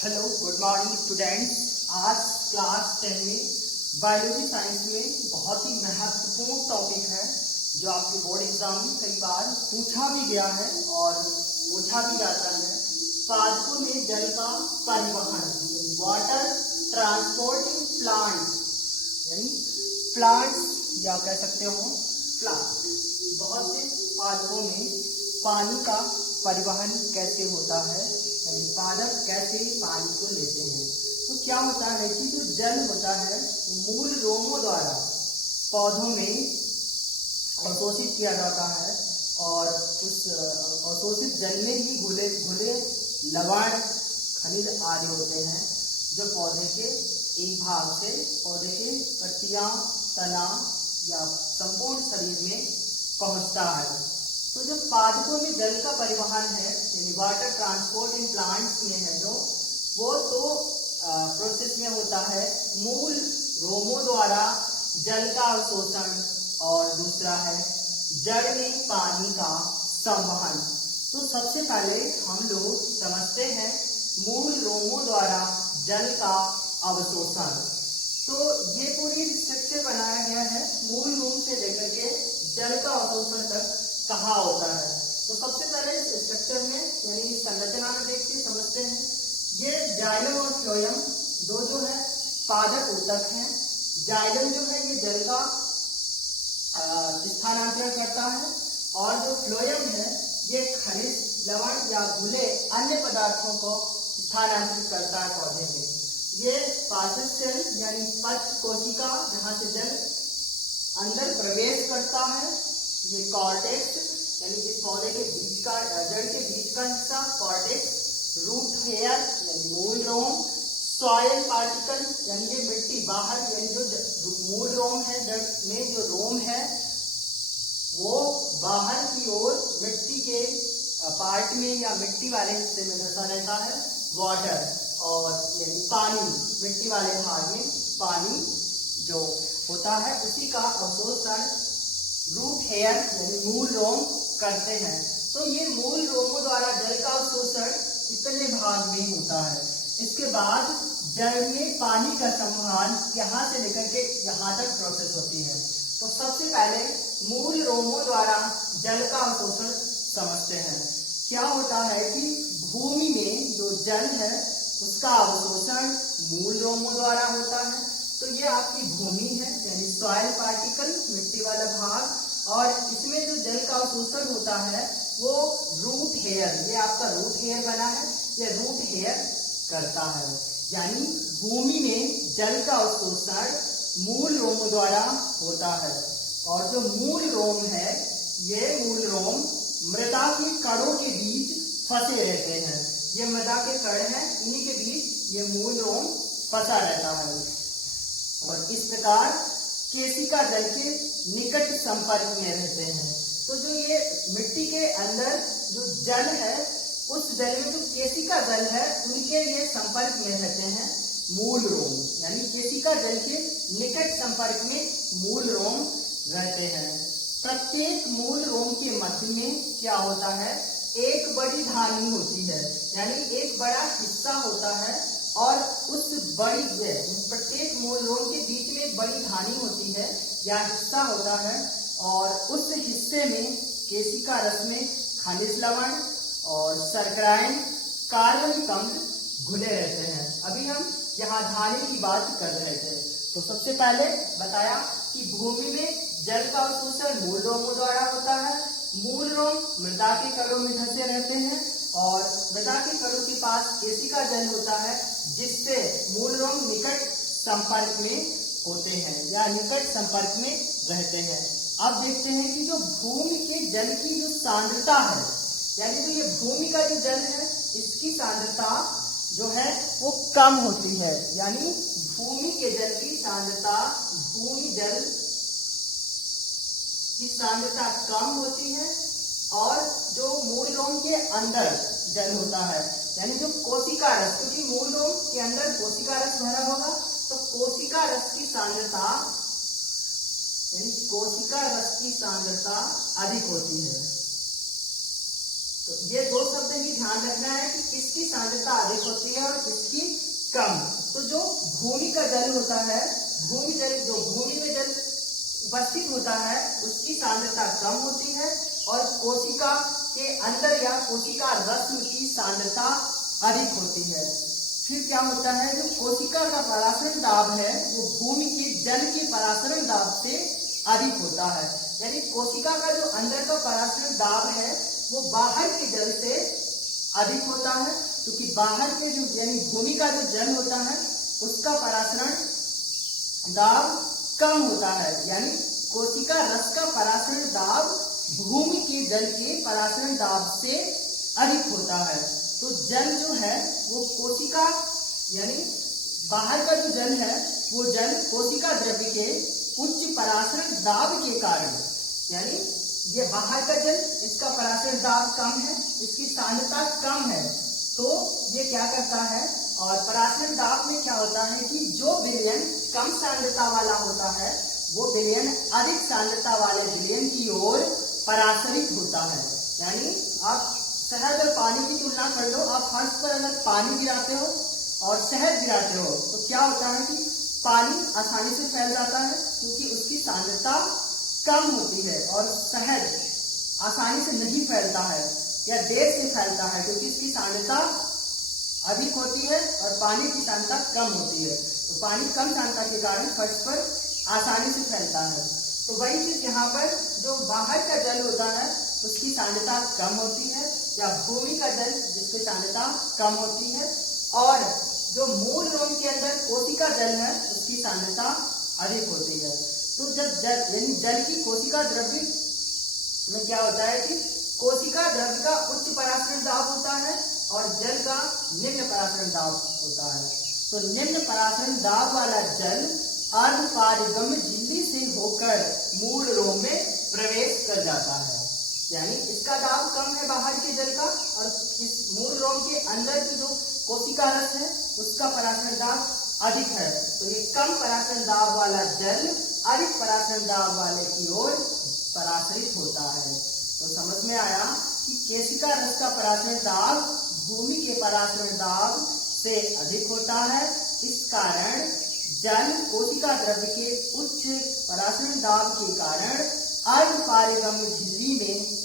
Hello good morning students. आज class 10 में biology science में बहुत ही महत्वपूर्ण टॉपिक है जो आपके बोर्ड एग्जाम में कई बार पूछा भी गया है और पूछा भी जाता है। पादपों में जल का परिवहन, वाटर ट्रांसपोर्ट इन प्लांट्स, यानी प्लांट्स या कह सकते हो प्लांट। बहुत से पादपों में पानी का परिवहन कैसे होता है, यानी पादप कैसे पानी को लेते हैं। तो क्या होता है कि जो जल होता है मूल रोमों द्वारा पौधों में अवशोषित किया जाता है और उस अवशोषित जल में ही घुले घुले लवण खनिज आदि होते हैं जो पौधे के एक भाग से पौधे के पत्तियां, तना या संपूर्ण शरीर में पहुंचता है। तो जो पादपों में जल का परिवहन है यानी वाटर ट्रांसपोर्ट इन प्लांट्स में है जो वो तो प्रोसेस में होता है मूल रोमों द्वारा जल का अवशोषण और दूसरा है जड़ में पानी का संवहन। तो सबसे पहले हम लोग समझते हैं मूल रोमों द्वारा जल का अवशोषण। तो ये पूरी स्ट्रक्चर बनाया गया है मूल रोम से लेकर के जल का अवशोषण तक कहाँ होता है। तो सबसे पहले इस स्ट्रक्चर में यानी इस संरचना में देख के समझते हैं ये जाइलम और फ्लोएम दो जो है पादप ऊतक हैं। जाइलम जो है ये जल का स्थानांतरण करता है और जो फ्लोएम है ये खनिज लवण या घुले अन्य पदार्थों को स्थानांतरित करता है पौधे में। ये पाचक सेल यानी पत्र कोशिका जहाँ से जल अंदर प्रवेश करता है। ये कॉर्टेक्स यानी इस पौधे के बीच का जड़ के बीच का हिस्सा कॉर्टेक्स, रूट हेयर यानी मूल रोम, सॉइल पार्टिकल यानी ये मिट्टी बाहर यानी जो मूल रोम है जड़ में जो रोम है वो बाहर की ओर मिट्टी के पार्ट में या मिट्टी वाले हिस्से में धंसा रहता है। वाटर और यानी पानी, मिट्टी वाले भाग में पानी जो होता है उसी का अवशोषण रूट हेयर यानी मूल रोम करते हैं। तो ये मूल रोमों द्वारा जल का अवशोषण इतने भाग में होता है। इसके बाद जड़ में पानी का संवहन यहाँ से लेकर के यहाँ तक प्रोसेस होती है। तो सबसे पहले मूल रोमों द्वारा जल का अवशोषण समझते हैं। क्या होता है कि भूमि में जो जल है उसका अवशोषण मूल रोमों द्वारा होता है। तो ये आपकी भूमि है यानी सॉइल पार्टिकल, मिट्टी वाला भाग, और इसमें जो जल का अवशोषण होता है वो रूट हेयर, ये आपका रूट हेयर बना है, ये रूट हेयर करता है। यानी भूमि में जल का अवशोषण मूल रोमों द्वारा होता है। और जो मूल रोम है ये मूल रोम मृदा के कणों के बीच फंसे रहते हैं। ये मृदा के कण हैं, इन्हीं के बीच ये मूल रोम फंसा रहता है और इस प्रकार केशिका जल के निकट संपर्क में रहते हैं। तो जो ये मिट्टी के अंदर जो जल है उस जल में जो केशिका जल है उनके ये संपर्क में रहते हैं मूल रोम, यानी केशिका जल के निकट संपर्क में मूल रोम रहते हैं। प्रत्येक मूल रोम के मध्य में क्या होता है एक बड़ी धानी होती है, यानी एक बड़ा हिस्सा होता है और उस बड़ी प्रत्येक मूल रोम के बीच में एक बड़ी धानी होती है या हिस्सा होता है और उस हिस्से में केशिका रस में खनिज लवण और शर्कराएं, कार्बनिक अम्ल घुले रहते हैं। अभी हम यहाँ धानी की बात कर रहे थे। तो सबसे पहले बताया कि भूमि में जल का अवशोषण मूल रोमों द्वारा होता है। मूल रोम मृदा के कणों में धंसे रहते हैं और मृदा के कणों के पास केशिका जल होता है जिससे मूल रोम निकट संपर्क में होते हैं या निकट संपर्क में रहते हैं। अब देखते हैं कि जो भूमि के जल की जो सांद्रता है, यानी जो ये भूमि का जो जल है इसकी सांद्रता जो है वो कम होती है। यानी भूमि के जल की सांद्रता, भूमि जल की सांद्रता कम होती है और जो मूल रोम के अंदर जल होता है यानी जो कोशिका रस, क्योंकि मूल रोम के अंदर कोशिका रस भरा होगा तो कोशिका रस की सांद्रता यानी कोशिका रस की सांद्रता अधिक होती है। तो ये दो शब्द ही ध्यान रखना है कि किसकी सांद्रता अधिक होती है और किसकी कम। तो जो भूमि का जल होता है, भूमि जल जो भूमि में जल उपस्थित होता है उसकी सांद्रता कम होती है, और कोशिका के अंदर या कोशिका रश्मि की सांद्रता अधिक होती है। फिर क्या होता है, जो कोशिका का परासरण दाब है वो भूमि के जल के परासरण दाब से अधिक होता है। यानी कोशिका का जो अंदर का परासरण दाब है वो बाहर के जल से अधिक होता है, क्योंकि बाहर के जो यानी भूमि का जो जल होता है उसका परासरण दाब कम होता है। यानी कोशिका रस का परासरण दाब भूमि के जल के परासरण दाब से अधिक होता है। तो जल जो है वो कोशिका यानी बाहर का जो जल है वो जल कोशिका द्रव्य के उच्च परासरण दाब के कारण, यानी ये बाहर का जल इसका परासरण दाब कम है, इसकी सांद्रता कम है, तो ये क्या करता है, और परासरण दाब में क्या होता है कि जो विलयन कम सांद्रता वाला होता है वो विलयन अधिक सांद्रता वाले विलयन की ओर परासरित होता है। यानी आप शहद और पानी की तुलना कर लो, आप फर्श पर अगर पानी गिराते हो और शहद गिराते हो तो क्या होता है कि पानी आसानी से फैल जाता है क्योंकि उसकी सांद्रता कम होती है, और शहद आसानी से नहीं फैलता है या देर से फैलता है क्योंकि इसकी सांद्रता अधिक होती है और पानी की सांद्रता कम होती है। तो पानी कम सांद्रता के कारण फर्श पर आसानी से फैलता है। तो वही चीज यहाँ पर जो बाहर का जल होता है उसकी सांद्रता कम होती है, या भूमि का जल जिसकी सांद्रता कम होती है, और जो मूल रोम के अंदर कोशिका जल है उसकी सांद्रता अधिक होती है। तो जब जल यानी जल की कोशिका द्रव्य में क्या होता है कि कोशिका द्रव्य का उच्च परासरण दाब होता है और जल का निम्न परासरण दाब होता है। तो निम्न परासरण दाब वाला जल अर्धपारगम्य झिल्ली से होकर मूल रोम में प्रवेश कर जाता है। यानी इसका दाब कम है बाहर के जल का, और इस मूल रोम के अंदर की जो कोशिका रस है उसका परासरण दाब अधिक है। तो ये कम परासरण दाब वाला जल अधिक परासरण दाब वाले की ओर परासरित होता है। तो समझ में आया कि केशिका रस का परासरण दाब भूमि के परासरण दाब से अधिक होता है। इस कारण जल कोशिका द्रव्य के उच्च परासरण दाब के कारण अर्धपारगम्य झिल्ली में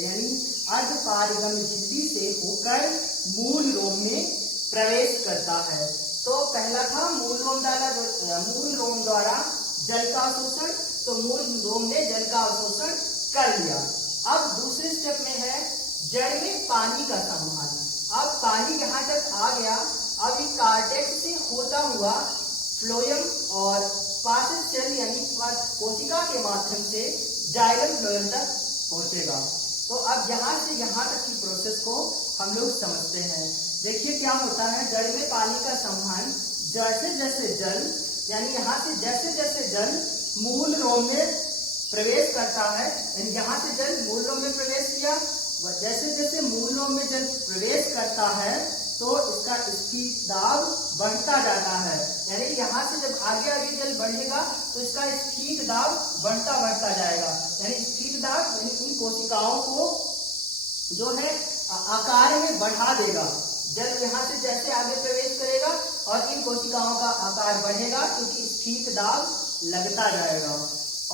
यानी अर्धपारगम्य झिल्ली से होकर मूल रोम में प्रवेश करता है। तो पहला था मूल रोम द्वारा जल का अवशोषण, तो मूल रोम ने जल का अवशोषण कर लिया। अब दूसरे स्टेप में है जड़ में पानी का संवहन। अब पानी यहाँ तक आ गया, अब ये कार्टेक्स से होता हुआ फ्लोएम और पासेज सेल यानी कोशिका के माध्यम से जाइलम फ्लोएम तक पहुंचेगा। तो अब यहाँ से यहाँ तक की प्रोसेस को हम लोग समझते हैं। देखिए क्या होता है, जड़ में पानी का संवहन जैसे जैसे जल यानी यहाँ से जैसे जैसे जल मूल रोम में प्रवेश करता है, यानी यहाँ से जल मूल रोम में प्रवेश किया, जैसे जैसे मूल रोम में जल प्रवेश करता है तो इसका स्फीत दाब बढ़ता जाता है। यानी यहाँ से जब आगे आगे जल बढ़ेगा तो इसका स्फीत दाब बढ़ता जाएगा। यानी स्फीत दाब यानी इन कोशिकाओं को जो है आकार में बढ़ा देगा। जल यहाँ से जैसे आगे प्रवेश करेगा और इन कोशिकाओं का आकार बढ़ेगा क्योंकि स्फीत दाब लगता जाएगा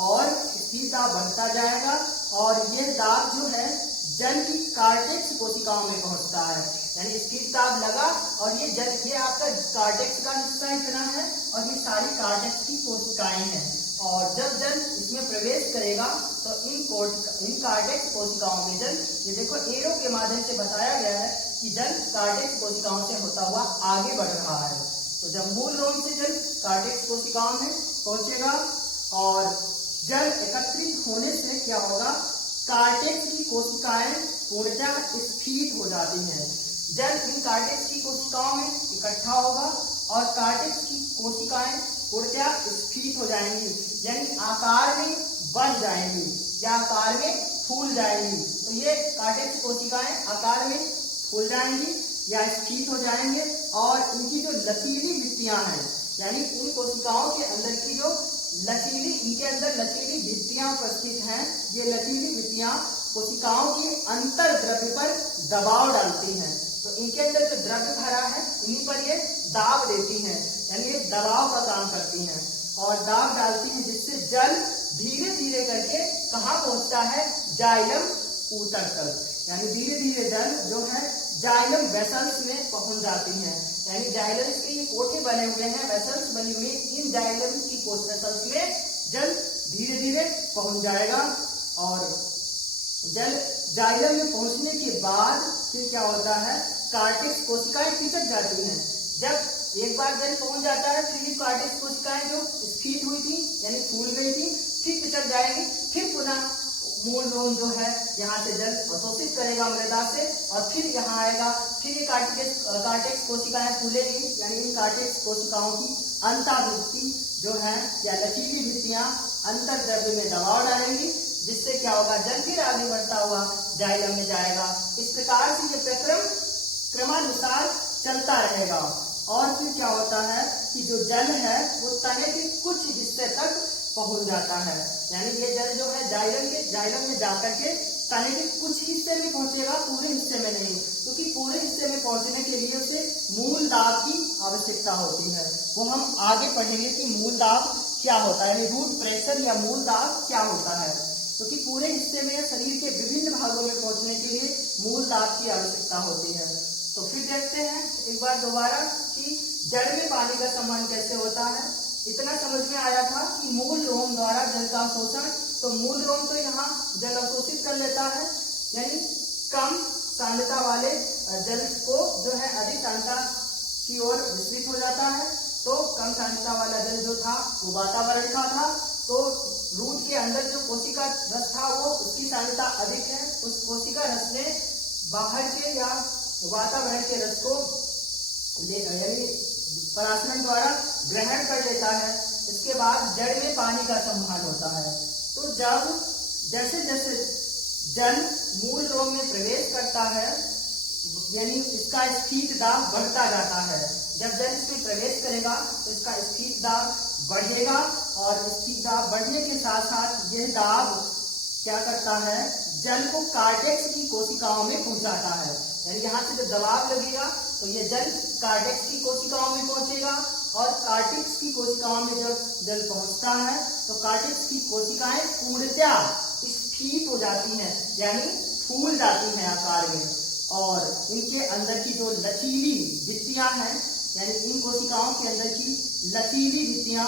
और स्फीत दाब बढ़ता जाएगा, और यह दाब जो है जल की कार्टेक्स कोशिकाओं में पहुंचता है। यानी स्फीत दाब लगा और ये जल ये आपका कार्टेक्स का हिस्सा इतना है और ये सारी कार्टेक्स की कोशिकाएं हैं, और जब जल इसमें प्रवेश करेगा तो इन कार्टेक्स कोशिकाओं में जल, ये देखो एरो के माध्यम से बताया गया है कि जल कार्टेक्स कोशिकाओं से होता हुआ आगे बढ़ रहा है। तो जब मूल रोम से जल कार्टेक्स कोशिकाओं में पहुंचेगा और जल एकत्रित होने से क्या होगा, कार्टेक्स की कोशिकाएं पूर्णतः स्फीत हो जाती हैं। जल इन कार्टेक्स की कोशिकाओं में इकट्ठा होगा और कार्टेक्स की कोशिकाएं पूर्णतः स्फीत हो जाएंगी, यानी आकार में बढ़ जाएंगी या आकार में फूल जाएंगी। तो ये कार्टेक्स कोशिकाएं आकार में फूल जाएंगी या स्फीत हो जाएंगे, और इनकी जो लचीली भित्तियां हैं यानी इन कोशिकाओं के अंदर की जो इनके अंदर लचीली भित्तियां उपस्थित हैं, ये लचीली भित्तियां कोशिकाओं के अंतर द्रव्य पर दबाव डालती हैं। तो इनके अंदर जो द्रव्य भरा है इन्हीं पर ये दाब देती हैं, यानी ये दबाव का काम करती हैं और दाब डालती हैं, जिससे जल धीरे धीरे करके कहाँ पहुंचता है, जाइलम ऊतक तक। यानी धीरे धीरे जल जो है जाइलम वेसल्स में पहुंच जाती हैं। यानी जाइलम्स के ये कोठे बने हुए हैं, वेसल्स बनी हुई, इन जाइलम की वेसल्स में जल धीरे धीरे पहुंच जाएगा और जल जाइलम में पहुंचने के बाद फिर क्या होता है, कार्टेक्स कोशिकाएं पिचक जाती हैं। जब एक बार जल पहुंच जाता है फिर ये कार्टेक्स कोशिकाएं जो स्फीत हुई थी यानी फूल गई थी फिर पिचक जाएगी, फिर पुनः मूल रोम जो है यहाँ से जल अवशोषित करेगा मृदा से और फिर यहाँ आएगा, फिर ये कार्टेक्स कोशिकाएं फूलेगी, यानी इन कार्टेक्स कोशिकाओं की अंतावृत्ति जो है या लचीली भित्तियां अंतर द्रव्य में दबाव डालेंगी, जिससे क्या होगा, जल फिर आगे बढ़ता हुआ जाइलम में जाएगा। इस प्रकार से ये प्रक्रम क्रमानुसार चलता रहेगा और फिर क्या होता है कि जो जल है वो तने के कुछ हिस्से तक पहुंच जाता है। यानी ये जल जो है जाइलम में जाकर के तने के कुछ हिस्से में पहुंचेगा, पूरे हिस्से में नहीं, क्योंकि पूरे हिस्से में पहुंचने के लिए उसे मूल दाब की आवश्यकता होती है। वो हम आगे पढ़ेंगे कि मूल दाब क्या होता है, यानी रूट प्रेशर या मूल दाब क्या होता है, क्योंकि पूरे हिस्से में शरीर के विभिन्न भागों में पहुंचने के लिए मूल दाब की आवश्यकता होती है। तो फिर देखते हैं एक बार दोबारा कि जल में पानी का संबंध कैसे होता है। इतना समझ में आया था कि मूल रोम द्वारा जल का अवशोषण, तो मूल रोम तो यहाँ जल अवशोषित कर लेता है, यानी कम सांद्रता वाले जल को जो है अधिक सांद्रता की ओर विस्तृत हो जाता है। तो कम सांद्रता वाला जल जो था वो वातावरण का था, तो रूट के अंदर जो कोशिका रस था वो उसकी सांद्रता अधिक है, उस कोशिका रस ने बाहर के या वातावरण के रस को यानी परासरण द्वारा ग्रहण कर लेता है। इसके बाद जड़ में पानी का संवहन होता है। तो जब जैसे जैसे जल मूल रोम में प्रवेश करता है यानी इसका स्फीत दाब बढ़ता जाता है। जब जल इसमें प्रवेश करेगा तो इसका स्फीत दाब बढ़ेगा और स्फीत दाब बढ़ने के साथ साथ यह दाब क्या करता है, जल को कार्टेक्स की कोशिकाओं में पहुंचाता है। यानी यहाँ से जब दबाव लगेगा तो ये जल कार्टेक्स की कोशिकाओं में पहुंचेगा और कार्टेक्स की कोशिकाओं में जब जल पहुंचता है तो कार्टेक्स की कोशिकाएं पूर्णतया स्फीत हो जाती हैं, यानी फूल जाती हैं आकार में, और इनके अंदर की जो लचीली भित्तियां हैं यानी इन कोशिकाओं के अंदर की लचीली भित्तियां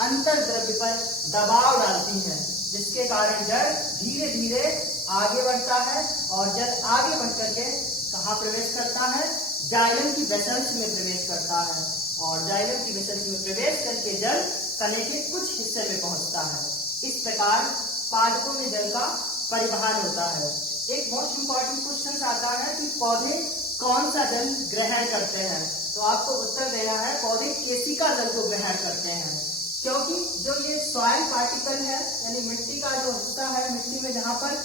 अंतर द्रव्य पर दबाव डालती हैं, जिसके कारण जल धीरे धीरे आगे बढ़ता है और जल आगे बढ़ करके कहाँ प्रवेश करता है, जाइलम की वेसल्स में प्रवेश करता है और जाइलम की वेसल्स में प्रवेश करके जल तने के कुछ हिस्से में पहुंचता है। इस प्रकार पादपों में जल का परिवहन होता है। एक बहुत इंपॉर्टेंट क्वेश्चन आता है कि पौधे कौन सा जल ग्रहण करते हैं, तो आपको उत्तर देना है पौधे केशिका जल को ग्रहण करते हैं, क्योंकि जो ये सॉइल पार्टिकल है यानी मिट्टी का जो हिस्सा है, मिट्टी में जहां पर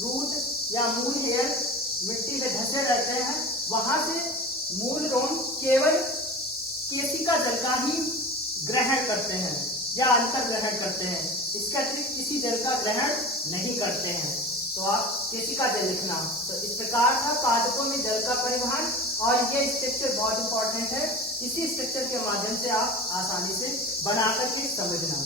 रूट या मूल हेयर मिट्टी में धंसे रहते हैं, वहां से मूल रोम केवल केशिका जल का ही ग्रहण करते हैं या अंतर ग्रहण करते हैं, इसके अतिरिक्त किसी जल का ग्रहण नहीं करते हैं। तो आप केशिका जल लिखना। तो इस प्रकार था पादपों में जल का परिवहन और ये स्ट्रक्चर बहुत इंपॉर्टेंट है। इसी स्ट्रक्चर के माध्यम से आप आसानी से बना करके समझना।